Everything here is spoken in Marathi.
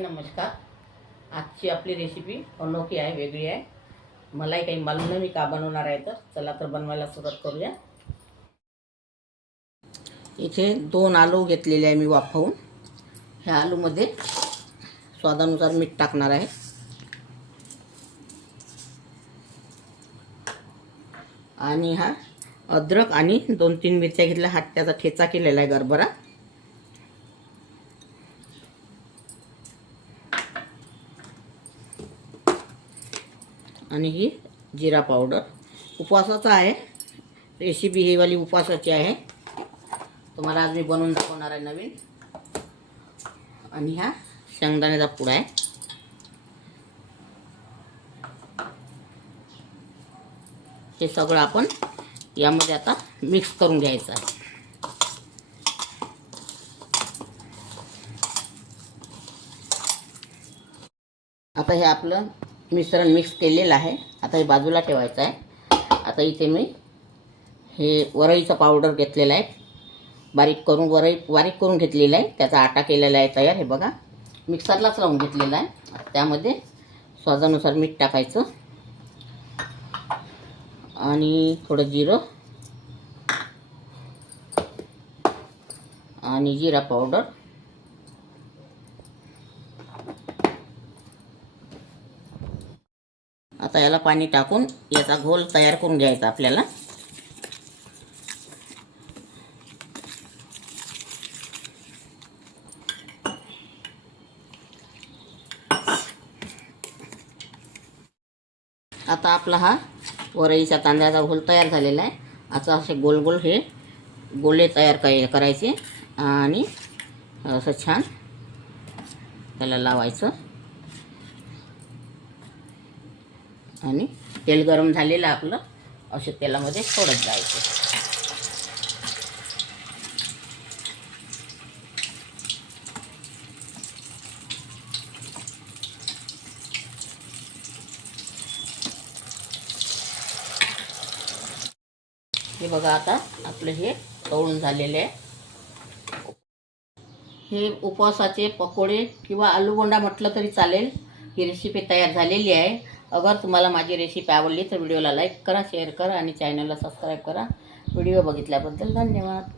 नमस्कार. आजची आपली रेसिपी अनोखी आहे, वेगळी आहे. मलाही काही मालूम नाही मी का बनवणार आहे, तर चला तर बनवायला सुरुवात करूया. इथे 2 आलू घेतलेले आहे मी वाफवून. ह्या आलूमध्ये स्वादानुसार मीठ टाकणार आहे. आणि हा अद्रक आणि 2-3 मिरच्या घेतल्या, हा त्याचा ठेचा केलेला आहे गरबरा. आणि ही जिरा पावडर. उपवासाचा आहे रेसिपी, ही वाली उपवासाची आहे. तुम्हाला आज मी बनवून दाखवणार आहे नवीन. आणि हा शेंगदाण्याचा पुडा आहे. हे सगळं आपण यामध्ये आता मिक्स करून घ्यायचं आहे. आता हे आपलं मिश्रण मिक्स केलेलं आहे. आता हे बाजूला ठेवायचं आहे. आता इथे मी हे वरईचा पावडर घेतलेला आहे, बारीक करून घेतलेला आहे. त्याचा आटा केलेला आहे तयार. हे बघा, मिक्सरलाच लावून घेतलेला आहे. त्यामध्ये स्वादानुसार मीठ टाकायचं आणि थोडं जिरं आणि जिरा पावडर. आता याला पाणी टाकून याचा घोल तयार करून घ्यायचा आपल्याला. आता आपला हा वरईच्या तांदळाचा घोल तयार झालेला आहे. आता असे गोल गोल हे गोळे तयार करायचे आणि असं छान त्याला लावायचं. आणि तेल गरम झालेलं आपलं, असे तेलामध्ये सोडत जायचं. हे बघा, आता आपलं हे तळून झालेले आहे. हे उपवासाचे पकोडे किंवा आलूबोंडा म्हटलं तरी चालेल. ही रेसिपी तयार झालेली आहे. अगर तुम्हाला माझी रेसिपी आवडली तर व्हिडिओला लाईक करा, शेअर करा आणि चॅनलला सबस्क्राईब करा. व्हिडिओ बघितल्याबद्दल धन्यवाद.